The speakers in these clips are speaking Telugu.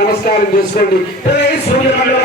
నమస్కారం చేసుకోండి. సూర్య మండలం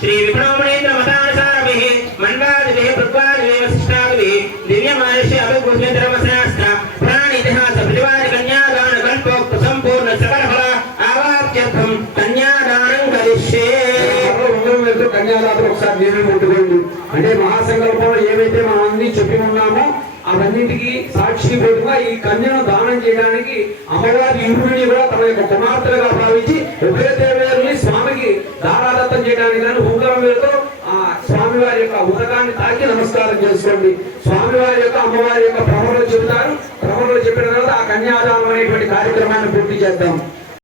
శ్రీ విప్రమణేంద్ర మతానుసారభిః మన్వాదిభిः పృథ్వాదిభిः వశిష్టాదిభిः దివ్యమానుష్య అభిభూషేంద్రమశాస్త్ర పురాణ ఇతిహాస ప్రతివాది కన్యాదాన కల్పోక్త సంపూర్ణ సకల ఫల ఆవాప్త్యర్థం కన్యాదానం కలిష్యే ఉంగరం వెళ్తూ కన్యాదాతలు ఒకసారి నీళ్ళు ముట్టుకోండి. అంటే మహాసంకల్పంలో ఏవైతే మనం అన్ని చెప్పి ఉన్నామో అవన్నిటికీ సాక్షి పెట్టుగా ఈ కన్యను దానం చేయడానికి అమ్మవారి ఇరువుని కూడా తమ యొక్క కుమార్తెలుగా భావించి ఉభయ దేవేరుని స్వామికి దారాదత్తం చేయడానికి కానీ ఉంగరం వేరుతో ఆ స్వామివారి యొక్క ఉదకాన్ని తాకి నమస్కారం చేసుకోండి. స్వామివారి యొక్క అమ్మవారి యొక్క ప్రవరలు చెబుతారు. ప్రవరలు చెప్పిన తర్వాత ఆ కన్యాదానం అనేటువంటి కార్యక్రమాన్ని పూర్తి చేద్దాం.